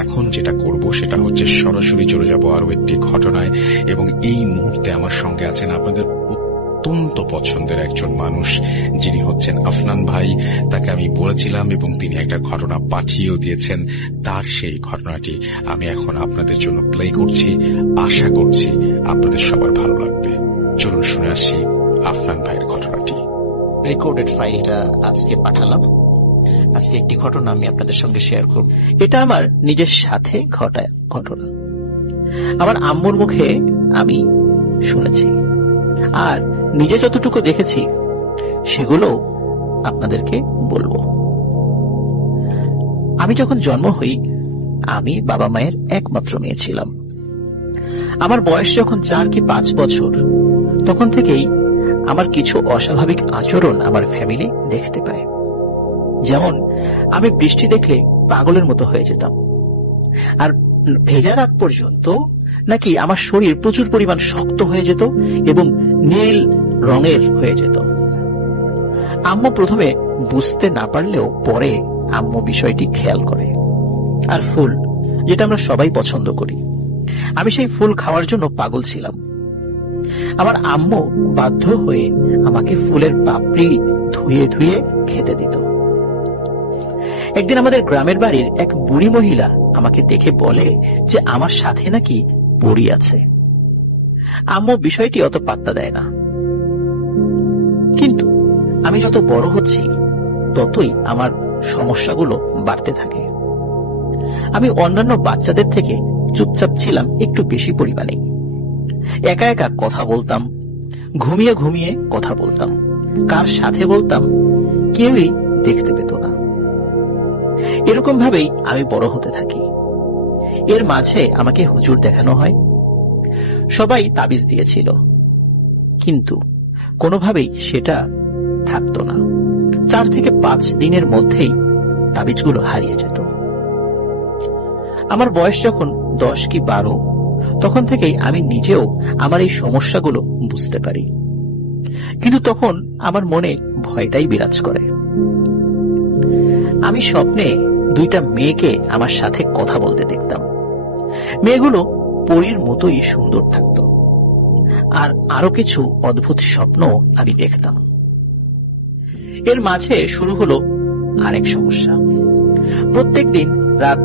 এখন যেটা করব সেটা হচ্ছে সরাসরি চলে যাব আরো একটি ঘটনায়, এবং এই মুহূর্তে আমার সঙ্গে আছেন আপনাদের অত্যন্ত পছন্দের একজন মানুষ, যিনি হচ্ছেন আফনান ভাই। তাকে আমি বলেছিলাম এবং তিনি একটা ঘটনা পাঠিয়েও দিয়েছেন। তার সেই ঘটনাটি আমি এখন আপনাদের জন্য প্লে করছি। আশা করছি আপনাদের সবার ভালো লাগবে। চলুন শুনে আসি আফনান ভাইয়ের ঘটনাটি। রেকর্ডেড ফাইলটা আজকে পাঠালাম। আজকে একটি ঘটনা আমি আপনাদের সঙ্গে শেয়ার করব। এটা আমার নিজের সাথে ঘটা ঘটনা। আমার আম্মুর মুখে আমি শুনেছি, আর নিজে যতটুকু দেখেছি সেগুলো আপনাদেরকে বলবো। আমি যখন জন্ম হই, আমি বাবা মায়ের একমাত্র মেয়ে ছিলাম। আমার বয়স যখন 4 কি 5 বছর, তখন থেকেই আমার কিছু অস্বাভাবিক আচরণ আমার ফ্যামিলি দেখতে পায়। যেমন, আমি বৃষ্টি দেখলে পাগলের মতো হয়ে যেতাম, আর ভেজা রাত পর্যন্ত নাকি আমার শরীর প্রচুর পরিমাণ শক্ত হয়ে যেত এবং নীল রঙের হয়ে যেত। আম্মু প্রথমে বুঝতে না পারলেও পরে আম্মু বিষয়টি খেয়াল করে। আর ফুল, যেটা আমরা সবাই পছন্দ করি, আমি সেই ফুল খাওয়ার জন্য পাগল ছিলাম। আমার আম্মু বাধ্য হয়ে আমাকে ফুলের পাপড়ি ধুয়ে ধুয়ে খেতে দিত। একদিন আমাদের গ্রামের বাড়ির এক বুড়ি মহিলা আমাকে দেখে বলে যে আমার সাথে নাকি পরী আছে। আম্মু বিষয়টি অত পাত্তা দেয় না, কিন্তু আমি যত বড় হচ্ছি ততই আমার সমস্যাগুলো বাড়তে থাকে। আমি অন্যান্য বাচ্চাদের থেকে চুপচাপ ছিলাম একটু বেশি পরিমাণে। একা একা কথা বলতাম, ঘুমিয়ে ঘুমিয়ে কথা বলতাম। কার সাথে বলতাম কেউই দেখতে পেত না। এরকম ভাবেই আমি বড় হতে থাকি। এর মাঝে আমাকে হুজুর দেখানো হয়। সবাই তাবিজ দিয়েছিল, কিন্তু কোনোভাবেই সেটা থাকতো না। 4 থেকে 5 দিনের মধ্যেই তাবিজগুলো হারিয়ে যেত। আমার বয়স যখন 10 কি 12, তখন থেকেই আমি নিজেও আমার এই সমস্যাগুলো বুঝতে পারি, কিন্তু তখন আমার মনে ভয়টাই বিরাজ করে। আমি স্বপ্নে 2টা মেয়েকে আমার সাথে কথা বলতে দেখতাম। মেয়েগুলো পরীর মতোই সুন্দর থাকত, আর আরো কিছু অদ্ভুত স্বপ্ন আমি দেখতাম। এর মাঝে শুরু হলো আরেক সমস্যা। প্রত্যেক দিন রাত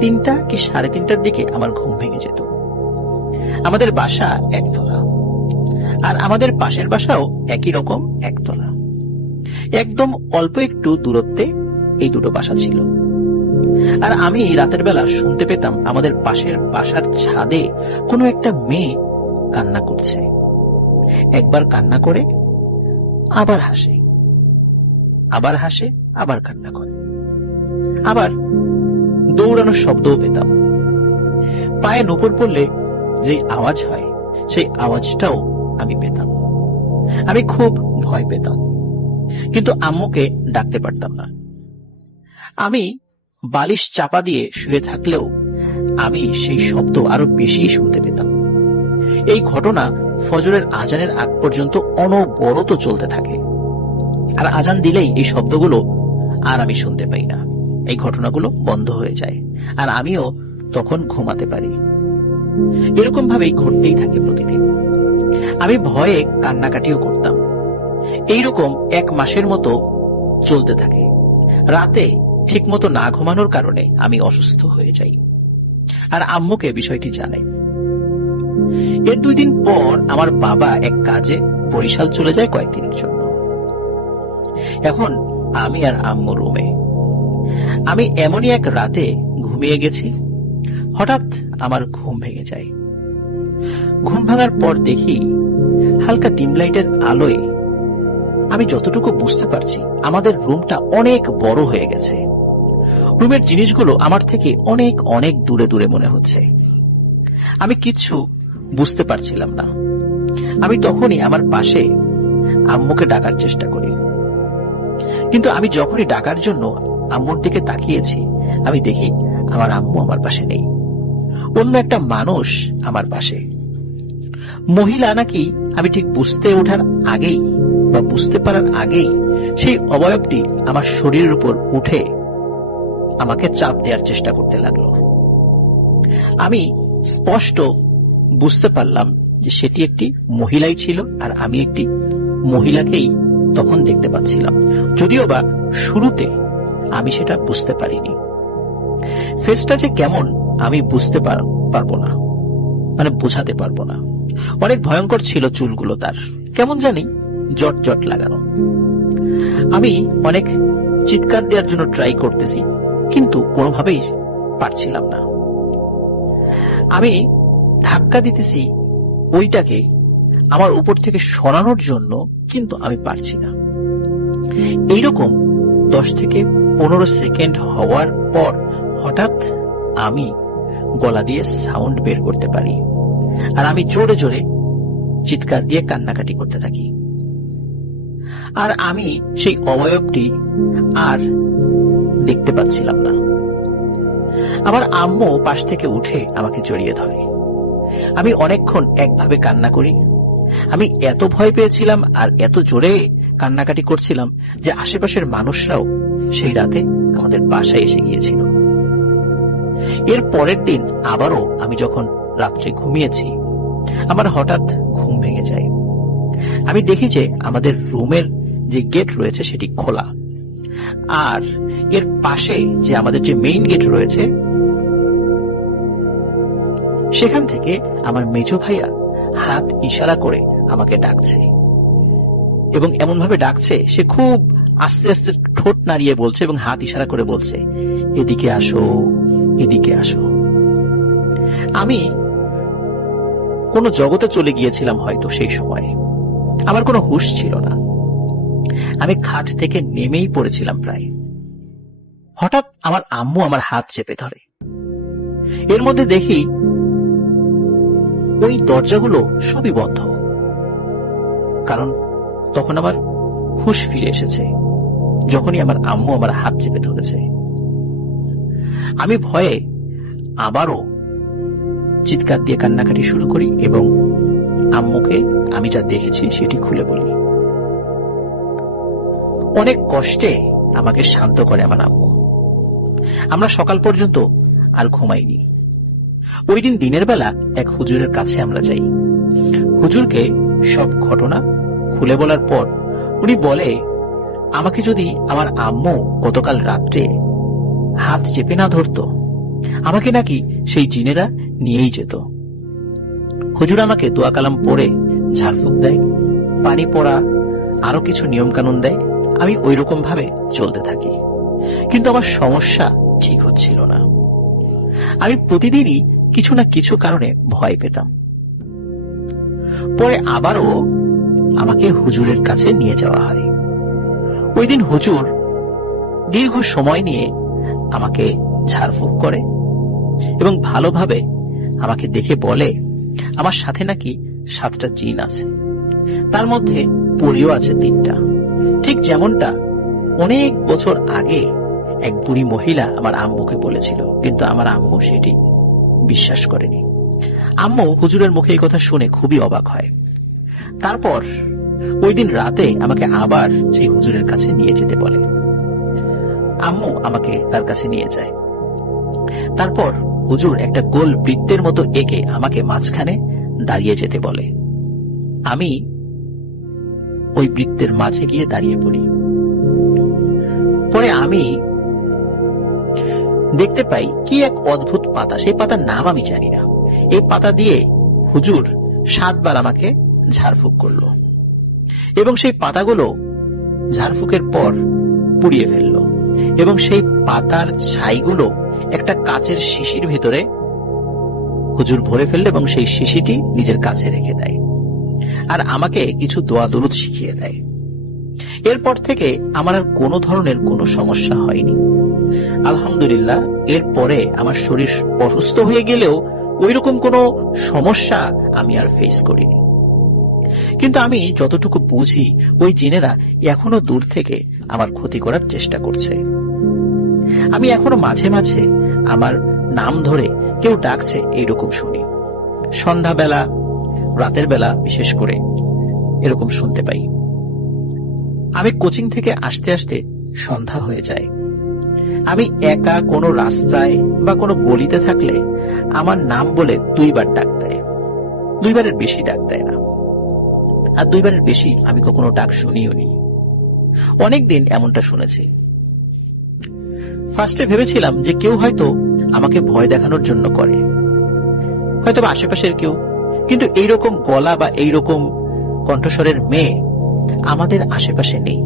3টা কি 3:30টার দিকে আমার ঘুম ভেঙে যেত। আমাদের বাসা একতলা, আর আমাদের পাশের বাসাও একই রকম একতলা। একদম অল্প একটু দূরত্বে এই দুটো বাসা ছিল। আর আমি রাতের বেলা শুনতে পেতাম আমাদের পাশের বাসার ছাদে কোনো একটা মেয়ে কান্না করছে। একবার কান্না করে আবার হাসে, আবার হাসে, আবার কান্না করে। আবার দৌড়ানোর শব্দও পেতাম। পায়ে নুপুর পড়লে যে আওয়াজ হয়, সেই আওয়াজটাও আমি পেতাম। আমি খুব ভয় পেতাম, কিন্তু আম্মুকে ডাকতে পারতাম না। আমি বালিশ চাপা দিয়ে শুয়ে থাকলেও আমি সেই শব্দ আরো বেশি শুনতে পেতাম। এই ঘটনা ফজরের আজানের আগ পর্যন্ত অনবরত চলতে থাকে, আর আজান দিলেই এই শব্দগুলো আর আমি শুনতে পাই না। এই ঘটনাগুলো বন্ধ হয়ে যায়, আর আমিও তখন ঘুমাতে পারি। এরকম ভাবেই ঘটতেই থাকে প্রতিদিন। আমি ভয়ে কান্নাকাটিও করতাম। এইরকম 1 মাসের মতো চলতে থাকে। রাতে ঠিক মতো না ঘুমানোর কারণে আমি অসুস্থ হয়ে যাই, আর আম্মুকে বিষয়টি জানাই। এর 2 দিন পর আমার বাবা এক কাজে বরিশাল চলে যায় কয়েকদিনের জন্য। এখন আমি আর আম্মু রুমে। আমি এমনই এক রাতে ঘুমিয়ে গেছি, হঠাৎ আমার ঘুম ভেঙে যায়। ঘুম ভাঙার পর দেখি হালকা ডিম লাইটের আলোয় আমি যতটুকু বুঝতে পারছি আমাদের রুমটা অনেক বড় হয়ে গেছে। রুমের জিনিসগুলো আমার থেকে অনেক অনেক দূরে দূরে মনে হচ্ছে। আমি কিচ্ছু বুঝতে পারছিলাম না। আমি তখনই আমার পাশে আম্মুকে ডাকার চেষ্টা করি, কিন্তু আমি যখনই ডাকার জন্য আম্মুর দিকে তাকিয়েছি, আমি দেখি আমার আম্মু আমার পাশে নেই। অন্য একটা মানুষ আমার পাশে। মহিলা নাকি আমি ঠিক বুঝতে ওঠার আগেই বা বুঝতে পারার আগেই সেই অবয়বটি আমার শরীরের উপর উঠে আমাকে চাপ দেওয়ার চেষ্টা করতে লাগলো। আমি স্পষ্ট বুঝতে পারলাম যে সেটি একটি মহিলাই ছিল, আর আমি একটি মহিলাকেই তখন দেখতে পাচ্ছিলাম, যদিও বা শুরুতে আমি সেটা বুঝতে পারিনি। ফেসটা যে কেমন আমি বুঝতে পারবো না, মানে বোঝাতে পারবো না। অনেক ভয়ঙ্কর ছিল চুলগুলো তার, কেমন জানি জট জট লাগানো। আমি অনেক চিৎকার দেওয়ার জন্য ট্রাই করতেছি, কিন্তু কোনোভাবেই পারছিলাম না। আমি ধাক্কা দিতেছি ওইটাকে আমার উপর থেকে সরানোর জন্য, কিন্তু আমি পারছি না। এইরকম 10 থেকে 15 সেকেন্ড হওয়ার পর হঠাৎ আমি গলা দিয়ে সাউন্ড বের করতে পারি, আর আমি জোরে জোরে চিৎকার দিয়ে কান্নাকাটি করতে থাকি। আর আমি সেই অবয়বটি আর দেখতে পাচ্ছিলাম না। আমার আম্মু পাশ থেকে উঠে আমাকে জড়িয়ে ধরে। আমি অনেকক্ষণ একভাবে কান্না করি। আমি এত ভয় পেয়েছিলাম আর এত জোরে কান্নাকাটি করছিলাম যে আশেপাশের মানুষরাও সেই রাতে আমাদের বাসায় এসে গিয়েছিল। এর পরের দিন আবারও আমি যখন রাত্রে ঘুমিয়েছি, আমার হঠাৎ ঘুম ভেঙে যায়। আমি দেখি যে আমাদের রুমের যে গেট রয়েছে সেটি খোলা, আর এর পাশে যে আমাদের যে মেইন গেট রয়েছে সেখান থেকে আমার মেজো ভাইয়া হাত ইশারা করে আমাকে ডাকছে, এবং এমন ভাবে ডাকছে সে খুব আস্তে আস্তে ঠোঁট নাড়িয়ে বলছে এবং হাত ইশারা করে বলছে, এদিকে আসো, এদিকে আসো। আমি কোন জগতে চলে গিয়েছিলাম হয়তো সেই সময়ে, আমার কোনো হুঁশ ছিল না। আমি খাট থেকে নেমেই পড়েছিলাম প্রায়। হঠাৎ আমার আম্মু আমার হাত চেপে ধরে। এর মধ্যে দেখি ওই দরজাগুলো সবই বন্ধ, কারণ তখন আমার হুঁশ ফিরে এসেছে যখনই আমার আম্মু আমার হাত চেপে ধরেছে। আমি ভয়ে আবারও চিৎকার দিয়ে কান্নাকাটি শুরু করি এবং আম্মুকে আমি যা দেখেছি সেটি খুলে বলি। অনেক কষ্টে আমাকে শান্ত করে আমার আম্মু। আমরা সকাল পর্যন্ত আর ঘুমাইনি। ওই দিন দিনের বেলা এক হুজুরের কাছে আমরা যাই। হুজুরকে সব ঘটনা খুলে বলার পর উনি বলে, আমাকে যদি আমার আম্মু গতকাল রাত্রে হাত চেপে না ধরতো, আমাকে নাকি সেই জিনেরা নিয়েই যেত। হুজুর আমাকে দোয়া কালাম পড়ে ঝাড়ফুঁক দেয়, পানি পড়া, আরো কিছু নিয়ম কানুন দেয়। আমি ওই রকম ভাবে চলতে থাকি, কিন্তু আমার সমস্যা ঠিক হচ্ছিল না। আমি প্রতিদিনই কিছু না কিছু কারণে ভয় পেতাম। পরে আবারও আমাকে হুজুরের কাছে নিয়ে যাওয়া হয়। ওই দিন হুজুর দীর্ঘ সময় নিয়ে আমাকে ঝাড়ফুঁক করে এবং ভালোভাবে আমাকে দেখে বলে, আমার সাথে নাকি 7টা জিন আছে, তার মধ্যে পরীও আছে 3টা, ঠিক যেমনটা অনেক বছর আগে এক বুড়ি মহিলা আমার আম্মুকে বলেছিল, কিন্তু আমার আম্মু সেটি বিশ্বাস করেনি। আম্মু হুজুরের মুখে এই কথা শুনে খুবই অবাক হয়। তারপর ওই দিন রাতে আমাকে আবার সেই হুজুরের কাছে নিয়ে যেতে বলে। আম্মু আমাকে তার কাছে নিয়ে যায়। তারপর হুজুর একটা গোল বৃত্তের মতো এঁকে আমাকে মাঝখানে দাঁড়িয়ে যেতে বলে। আমি ওই বৃত্তের মাঝে গিয়ে দাঁড়িয়ে পড়ি। পরে আমি দেখতে পাই কি এক অদ্ভুত পাতা, সেই পাতার নাম আমি জানি না। এই পাতা দিয়ে হুজুর 7 বার আমাকে ঝাড়ফুঁক করলো এবং সেই পাতাগুলো ঝাড়ফুঁকের পর পুড়িয়ে ফেললো, এবং সেই পাতার ছাইগুলো একটা কাচের শিশির ভেতরে হুজুর ভরে ফেললো এবং সেই শিশিটি নিজের কাছে রেখে দেয়, আর আমাকে কিছু দোয়া দরুদ শিখিয়ে দেয়। এরপর থেকে আমার আর কোনো ধরনের কোনো সমস্যা হয়নি, আলহামদুলিল্লাহ। এরপরে আমার শরীর অসুস্থ হয়ে গেলেও ওইরকম কোনো সমস্যা আমি আর ফেস করিনি। কিন্তু আমি যতটুকু বুঝি ওই জিনেরা এখনো দূর থেকে আমার ক্ষতি করার চেষ্টা করছে। আমি এখনো মাঝে মাঝে আমার নাম ধরে কেউ ডাকছে এইরকম শুনি। সন্ধ্যাবেলা, রাতের বেলা বিশেষ করে এরকম শুনতে পাই। আমি কোচিং থেকে আসতে আসতে সন্ধ্যা হয়ে যায়। আমি একা কোনো রাস্তায় বা কোনো গলিতে থাকলে আমার নাম বলে 2 বার ডাক দেয়। 2 বারের বেশি ডাক দেয় না, আর 2 বারের বেশি আমি কখনো ডাক শুনিও নি। অনেকদিন এমনটা শুনেছি। ফার্স্টে ভেবেছিলাম যে কেউ হয়তো আমাকে ভয় দেখানোর জন্য করে, হয়তো বা আশেপাশের কেউ, কিন্তু এইরকম গলা বা এইরকম কণ্ঠস্বরের মেয়ে আমাদের আশেপাশে নেই।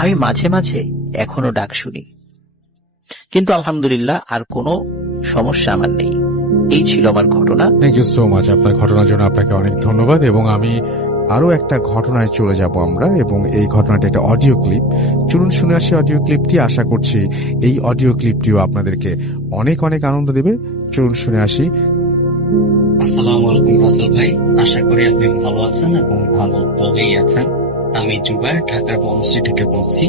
আমি মাঝে মাঝে এখনো ডাক শুনি, কিন্তু আলহামদুলিল্লাহ আর কোনো সমস্যা আমার নেই। এই ছিল আমার ঘটনা। Thank you so much. আপনার ঘটনার জন্য আপনাকে অনেক ধন্যবাদ। এবং আমি আরো একটা ঘটনায় চলে যাব আমরা, এবং এই ঘটনাটা একটা অডিও ক্লিপ। চলুন শুনে আসি অডিও ক্লিপটি। আশা করছি এই অডিও ক্লিপটিও আপনাদেরকে অনেক অনেক আনন্দ দেবে। চলুন শুনে আসি। আসসালামু আলাইকুম রাসেল ভাই, আশা করি আপনি ভালো আছেন এবং ভালো ভাবেই আছেন। আমি জুবায়ের, ঢাকার বনশ্রী থেকে বলছি।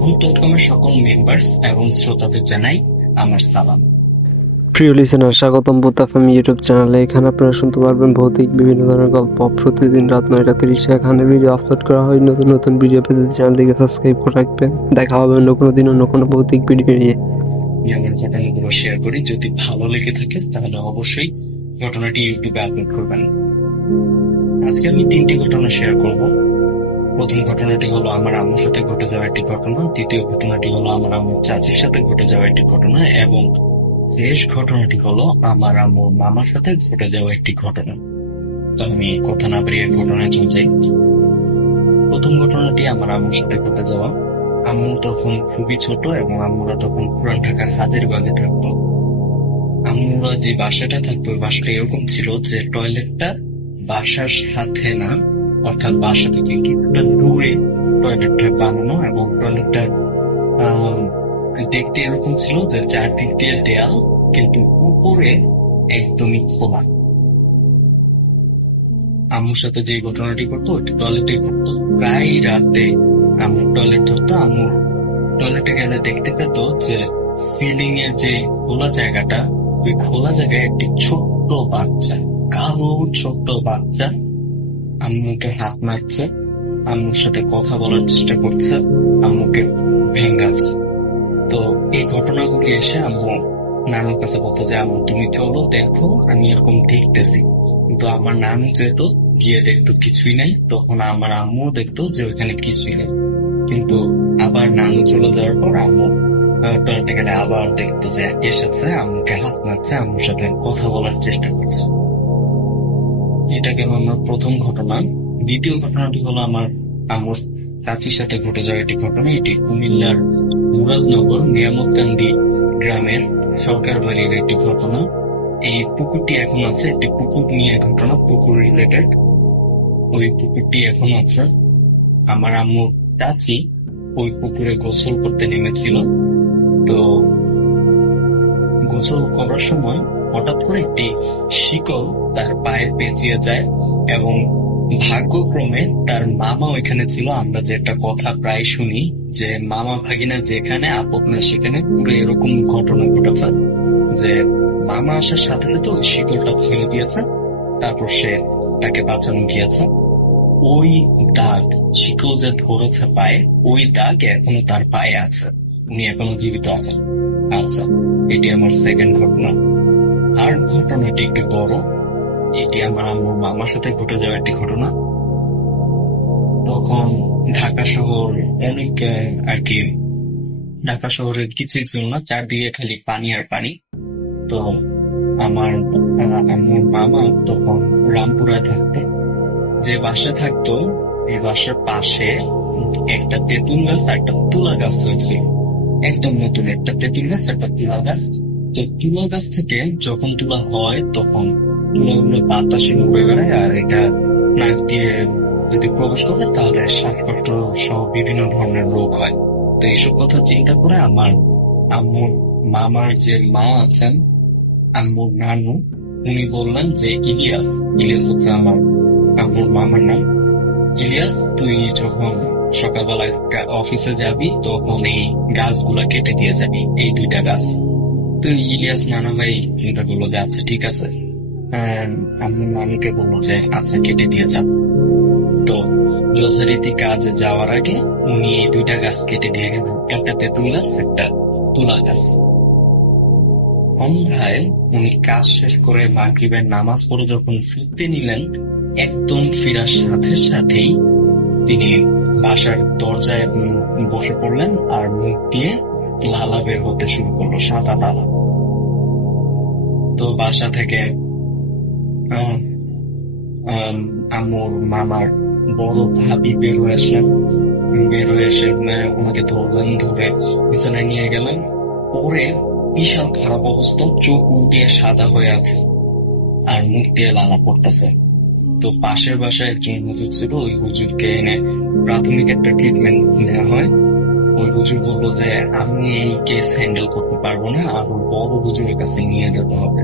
ভূত.com-এর সকল মেম্বার্স এবং শ্রোতাদের জানাই আমার সালাম। প্রিয় লিসেনার, স্বাগতম ভূত এফএম ইউটিউব চ্যানেলে। এখানে আপনারা শুনতে পারবেন ভৌতিক বিভিন্ন ধরনের গল্প। প্রতিদিন রাত 9:30 এখানে ভিডিও আপলোড করা হয়। নতুন নতুন ভিডিও পেতে চ্যানেলটিকে সাবস্ক্রাইব করে রাখবেন। দেখা হবে অন্য কোনো দিন অন্য কোনো ভৌতিক ভিডিও নিয়ে। আমি আমার ঘটনাগুলো শেয়ার করি, যদি ভালো লেগে থাকে তাহলে অবশ্যই ঘটনাটি ইউটিউবে আপলোড করবেন। আজকে আমি 3টি ঘটনা শেয়ার করব। প্রথম ঘটনাটি হলো আমার আম্মুর সাথে ঘটে যাওয়া একটি ঘটনা, দ্বিতীয় ঘটনাটি হলো আমার আম্মুর চাচির সাথে ঘটে যাওয়া একটি ঘটনা, এবং শেষ ঘটনাটি হলো আমার আম্মুর মামার সাথে ঘটে যাওয়া একটি ঘটনা। তো আমি কথা না বাড়িয়ে ঘটনায় চলে যাই। প্রথম ঘটনাটি আমার আম্মুর সাথে ঘটে যাওয়া। আম্মু তখন খুবই ছোট এবং আম্মুরা তখন পুরান ঢাকার হাজারীবাগে থাকতো। আম্মুরা যে বাসাটা থাকতো, ওই বাসাটা এরকম ছিল যে টয়লেটটা বাসার সাথে না, অর্থাৎ বাসা থেকে কিছুটা দূরে টয়লেটটা বানানো, এবং টয়লেটটা দেখতে এরকম ছিল যে চারদিক দিয়ে দেয়াল, কিন্তু উপরে একদমই খোলা। আম্মুর সাথে যে ঘটনাটি করতো ওইটা টয়লেটে করতো। প্রায় রাতে আম্মুর টয়লেট ধরতো। আম্মুর টয়লেটে গেলে দেখতে পেত যে সিলিং এর যে খোলা জায়গাটা, ওই খোলা জায়গায় একটি ছোট্ট বাচ্চা, কালো ছোট্ট বাচ্চা আম্মুকে হাত মারছে, আম্মুর সাথে কথা বলার চেষ্টা করছে, আম্মুকে ভেঙ্গাচ্ছে। তো এই ঘটনাগুলি এসে আম্মু নানুর কাছে বলতো যে আম্মু তুমি চলো দেখো, আমি এরকম দেখতেছি। কিন্তু আমার নানু যেত, গিয়ে দেখতো কিছুই নাই। তখন আমার আম্মু দেখতো যে ওইখানে কিছুই নেই। কিন্তু আবার নানু চলে যাওয়ার পর আম্মু টয়লেটে গেলে আবার দেখতো যে এসেছে, আম্মুকে হাত মারছে, আম্মুর সাথে কথা বলার চেষ্টা করছে। এটা গেল আমার প্রথম ঘটনা। দ্বিতীয় ঘটনাটি হলো আমার আম্মুর চাচির সাথে ঘটে যাওয়া একটি ঘটনা। এটি কুমিল্লার মুরাদনগর নিয়ামতকান্দি গ্রামের সরকার বাড়ির একটি ঘটনা। এই পুকুরটি এখন আছে, একটি পুকুর নিয়ে ঘটনা, পুকুর রিলেটেড। ওই পুকুরটি এখন আছে। আমার আম্মুর চাচি ওই পুকুরে গোসল করতে নেমেছিল। তো গোসল করার সময় হঠাৎ করে একটি শিকল তার পায়ে পেঁচিয়ে যায়, এবং ভাগ্যক্রমে তার মামা ওইখানে ছিল। আমরা যেটা কথা প্রায় শুনি যে মামা ভাগিনা যেখানে, আপদ না সেখানে। পুরো এরকম ঘটনা ঘটেছে যে মামা আসার সাথে সাথে ওই শিকলটা ছেড়ে দিয়েছে, তারপর সে তাকে বাঁচানো গিয়েছে। ওই দাগ, শিকল যে ধরেছে পায়ে, ওই দাগ এখনো তার পায়ে আছে, উনি এখনো জীবিত আছেন। আচ্ছা, এটি আমার সেকেন্ড ঘটনা। আর ঘটনাটি একটু বড়। এটি আমার আম্মুর মামার সাথে ঘটে যাওয়া একটি ঘটনা। তখন ঢাকা শহর অনেক আর কি, ঢাকা শহরের কিছুই ছিল না, চারদিকে খালি পানি আর পানি। তো আমার আম্মুর মামা তখন রামপুরায় থাকতো। যে বাসায় থাকতো, এই বাসার পাশে একটা তেঁতুল গাছ আর একটা তুলা গাছ হয়েছিল। একদম নতুন একটা তেঁতুল গাছ, একটা তুলা গাছ। তো তুলা গাছ থেকে যখন তুলা হয় তখন তুলাগুলো বাতাসে উড়ে বেড়ায়, আর এটা নাক দিয়ে যদি প্রবেশ করে তাহলে শ্বাসকষ্ট সহ বিভিন্ন ধরনের রোগ হয়। তো এইসব কথা চিন্তা করে আমার আম্মুর মামার যে মা আছেন, আম্মুর নানু, উনি বললেন যে ইলিয়াস হচ্ছে আমার আম্মুর মামার নাম। ইলিয়াস, তুই যখন সকালবেলা অফিসে যাবি তখন এই গাছগুলা কেটে দিয়ে যাবি, এই 2টা গাছ। তো ইলিয়াস নানা ভাই চিন্তা করলো যে আচ্ছা ঠিক আছে। আম্মুর নানুকে বললো যে আচ্ছা কেটে দিয়ে যা। তো যথারীতি কাজে যাওয়ার আগে উনি এই 2টা গাছ কেটে দিয়ে গেলেন, একটা তেঁতুল গাছ, একটা তুলা গাছ। সন্ধ্যায় উনি কাজ শেষ করে মাগরিবের নামাজ পড়ে যখন ফিরতে নিলেন, একদম ফিরার সাথে সাথেই তিনি বাসার দরজায় বসে পড়লেন আর মুখ দিয়ে লালা বের হতে শুরু করলো, সাদা লালা। তো বাসা থেকে আম্মুর মামার বড় ভাবি বের হয়ে আসলেন। বের হয়ে এসে ওনাকে ধরলেন, ধরে বিছানায় নিয়ে গেলেন। পরে বিশাল খারাপ অবস্থা, চোখ উল্টিয়ে সাদা হয়ে আছে আর মুখ দিয়ে লালা পড়তেছে। তো পাশের বাসায় একজন হুজুর ছিল, ওই হুজুরকে এনে প্রাথমিক একটা ট্রিটমেন্ট নেওয়া হয়। ওই হুজুর বললো যে আমি এই কেস হ্যান্ডেল করতে পারবো না, আর বড় হুজুরের কাছে নিয়ে যেতে হবে।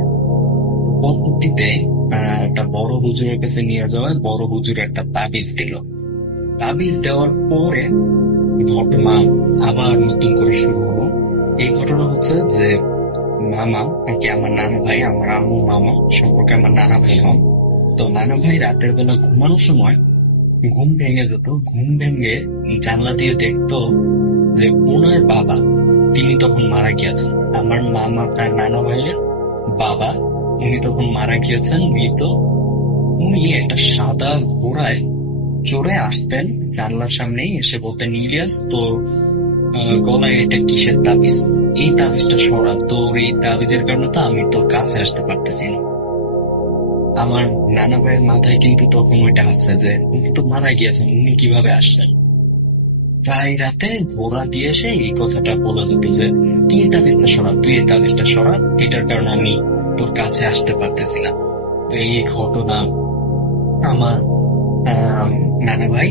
পরবর্তীতে একটা বড় হুজুরের কাছে নিয়ে যাওয়ায় বড় হুজুর একটা তাবিজ দিল। তাবিজ দেওয়ার পরে ঘটনা আবার নতুন করে শুরু হলো। এই ঘটনা হচ্ছে যে মামা, কি আমার নানা ভাই, আমার আম্মু মামা সম্পর্কে আমার নানা ভাই হন। তো নানা ভাই রাতের বেলা ঘুমানোর সময় ঘুম ভেঙে যেত। ঘুম ভেঙে জানলা দিয়ে দেখতো যে ওনার বাবা, তিনি তখন মারা গিয়েছেন। আমার মামা আর নানা ভাইয়ের বাবা, উনি তখন মারা গিয়েছেন, মৃত। উনি একটা সাদা ঘোড়ায় চড়ে আসতেন জানলার সামনেই, এসে বলতেন, ইলিয়াস তোর গলায় এটা কিসের তাবিজ? এই তাবিজটা সরা, তোর এই তাবিজের কারণে তো আমি তোর কাছে আসতে পারতেছি না। আমার নানা ভাইয়ের মাথায় কিন্তু তখন ওইটা আছে যে উনি তো মারা গিয়েছেন, উনি কিভাবে আসলেন। প্রায় রাতে ঘোড়া দিয়ে এসে এই কথাটা বলে যেত যে তুই এই তাবিজটা সরা, তুই এই তাবিজটা সরা, এটার কারণে আমি তোর কাছে আসতে পারতেছি না। তো এই ঘটনা আমার নানা ভাই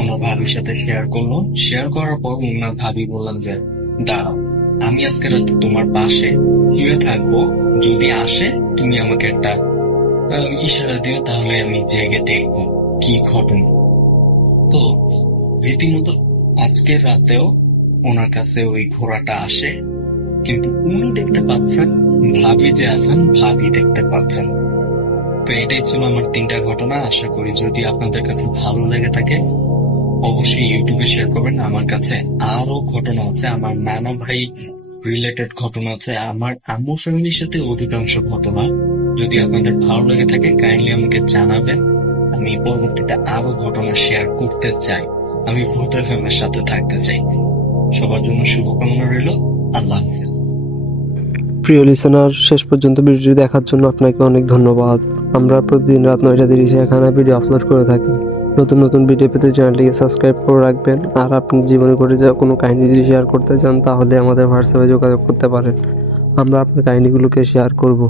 ওনার ভাবির সাথে শেয়ার করলো। শেয়ার করার পর ওনার ভাবি বললাম যে দাঁড়াও, আমি আজকে রাতে তোমার পাশে শুয়ে থাকবো, যদি আসে তুমি আমাকে একটা ইশারা দিও, তাহলে আমি জেগে দেখবো কি ঘটনা। তো রীতিমতো আজকের রাতেও ওনার কাছে ওই ঘোড়াটা আসে, কিন্তু উনি দেখতে পাচ্ছেন, ভাবি যে আছেন ভাবি দেখতে পাচ্ছেন। তো এটাই ছিল আমার 3টা ঘটনা। আশা করি যদি আপনাদের কাছে ভালো লেগে থাকে অবশ্যই ইউটিউবে শেয়ার করবেন। আমার কাছে আরো ঘটনা আছে, আমার নানা ভাই রিলেটেড ঘটনা আছে, আমার আম্মু ফ্যামিলির সাথে অধিকাংশ ঘটনা। যদি আপনাদের ভালো লেগে থাকে কাইন্ডলি আমাকে জানাবেন। আমি পরবর্তীতে আরো ঘটনা শেয়ার করতে চাই, আমি ভূত এফএমের সাথে থাকতে চাই। সবার জন্য শুভকামনা রইল। আল্লাহ হাফেজ। প্রিয় লিসেনার, শেষ পর্যন্ত ভিডিওটি দেখার জন্য আপনাকে অনেক ধন্যবাদ। আমরা প্রতিদিন রাত 9:30 এখানে ভিডিও আপলোড করে থাকি। নতুন নতুন ভিডিও পেতে চ্যানেলটিকে সাবস্ক্রাইব করে রাখবেন। আর আপনার জীবনে ঘটে যাওয়া কোনো কাহিনী যদি শেয়ার করতে চান তাহলে আমাদের হোয়াটসঅ্যাপে যোগাযোগ করতে পারেন, আমরা আপনার কাহিনীগুলোকে শেয়ার করব।